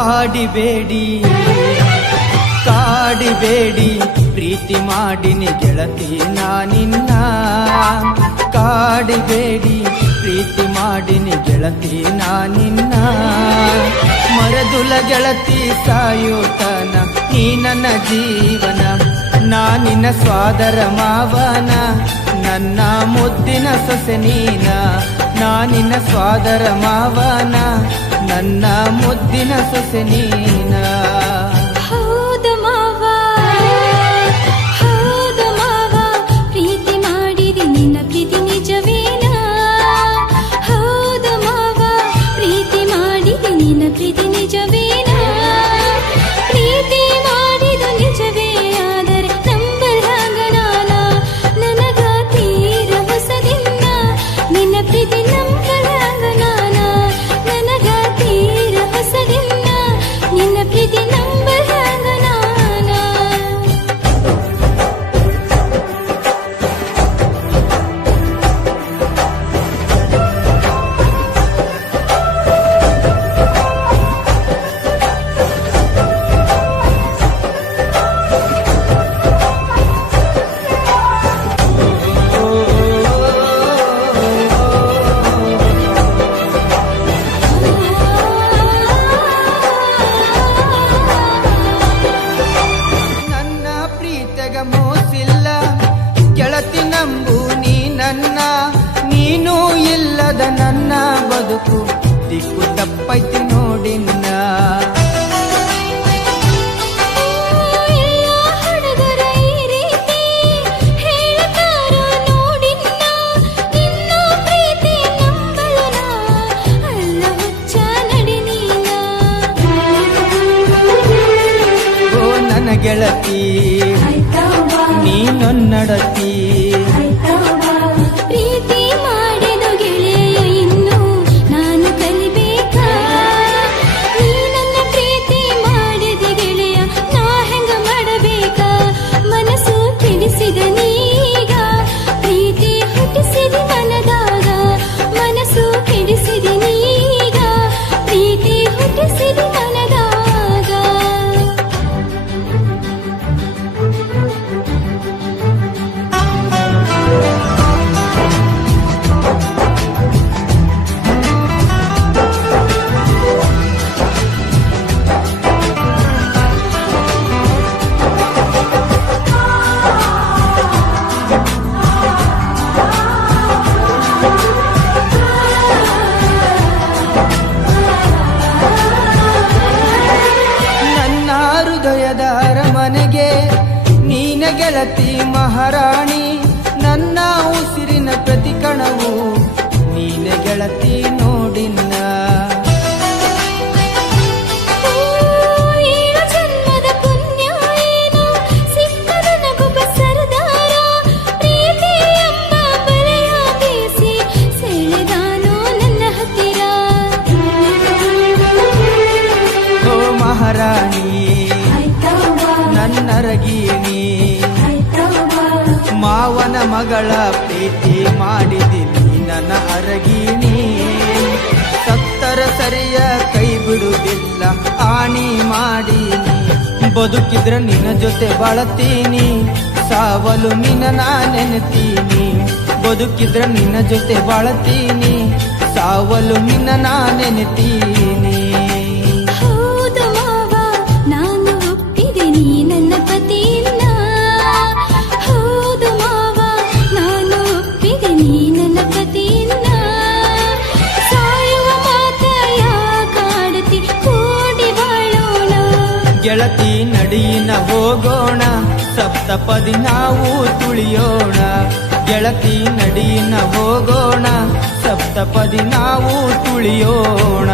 ಕಾಡಿಬೇಡಿ ಕಾಡಿಬೇಡಿ ಪ್ರೀತಿ ಮಾಡಿನಿ ಗೆಳತಿ ನಾನಿನ್ನ ಕಾಡಿಬೇಡಿ ಪ್ರೀತಿ ಮಾಡಿನಿ ಗೆಳತಿ ನಾನಿನ್ನ ಮರದುಲ ಗೆಳತಿ ಸಾಯೋತನ ನೀ ನನ್ನ ಜೀವನ ನಾನಿನ್ನ ಸ್ವಾದರ ಮಾವನ ನನ್ನ ಮುದ್ದಿನ ಸೊಸೆ ನೀನ ನಾನಿನ್ನ ಸ್ವಾದರ ಮಾವನ ನನ್ನ ಮುದ್ದಿನ ಸೊಸೆ ನೀನ ಮೋಸಿಲ್ಲ ಗೆಳತಿ ನಂಬು ನೀ ನನ್ನ ನೀನು ಇಲ್ಲದ ನನ್ನ ಬದುಕು ದಿಕ್ಕು ತಪ್ಪೈತಿ ನೋಡಿನ್ನ ಗೆಳತಿ ನೀನೊನ್ನಡತಿ ಪ್ರೀತಿ ಮಾಡಿದ ಗೆಳೆಯ ಇನ್ನು ನಾನು ಕಲಿಬೇಕಾ ನೀ ನನ್ನ ಪ್ರೀತಿ ಮಾಡಿದ ಗೆಳೆಯ ನಾ ಹೆಂಗ ಮಾಡಬೇಕಾ ಮನಸ್ಸು ಕೆಡಿಸಿದ ನೀಗ ಪ್ರೀತಿ ಹುಟ್ಟಿಸಿದ ಮನದಾಗ ಮನಸ್ಸು ಕೆಡಿಸಿದ ನೀಗ ಪ್ರೀತಿ ಹುಟ್ಟಿಸಿದ ಮನೆಗೆ ನೀನ ಗೆಳತಿ ಮಹಾರಾಣಿ ನನ್ನ ಉಸಿರಿನ ಪ್ರತಿ ಕಣವು ನೀನ ಗೆಳತಿ ನೋಡಿನ್ನ ಜನ್ಮದ ಪುಣ್ಯ ಏನು ಸಿಕ್ಕದ ನಗುಬ ಸರದಾರ ಪ್ರೀತಿ ಎಂಬ ಬಲೆಯ ಬೀಸಿ ಸೆಳೆದಾನೋ ನನ್ನ ಹತ್ತಿರ ಓ ಮಹಾರಾಣಿ ನನ್ನರಗೀನಿ ಮಾವನ ಮಗಳ ಪ್ರೀತಿ ಮಾಡಿದಿನಿ ನನ್ನ ಅರಗೀನಿ ಸತ್ತರ ಸರಿಯ ಕೈ ಬಿಡುವುದಿಲ್ಲ ಆಣಿ ಮಾಡೀನಿ ಬದುಕಿದ್ರ ನಿನ್ನ ಜೊತೆ ಬಾಳತೀನಿ ಸಾವಲು ನಿನ್ನ ನಾ ನೆನೆತೀನಿ ಬದುಕಿದ್ರ ನಿನ್ನ ಜೊತೆ ಬಾಳತೀನಿ ಸಾವಲು ನಿನ್ನ ನಾ ನೆನೆತೀನಿ ನನ್ನ ಪತಿಯನ್ನ ಹೌದು ಮಾವ ನಾನು ಒಪ್ಪಿದ್ದೀನಿ ನನ್ನ ಪತಿಯನ್ನ ಸಾಯುವ ಮಾತ ಯಾಕಾಡತಿ ಕೂಡಿ ಬಾಳೋಣ ಗೆಳತಿ ನಡಿನ ಹೋಗೋಣ ಸಪ್ತಪದಿ ನಾವು ತುಳಿಯೋಣ ಗೆಳತಿ ನಡಿನ ಹೋಗೋಣ ಸಪ್ತಪದಿ ನಾವು ತುಳಿಯೋಣ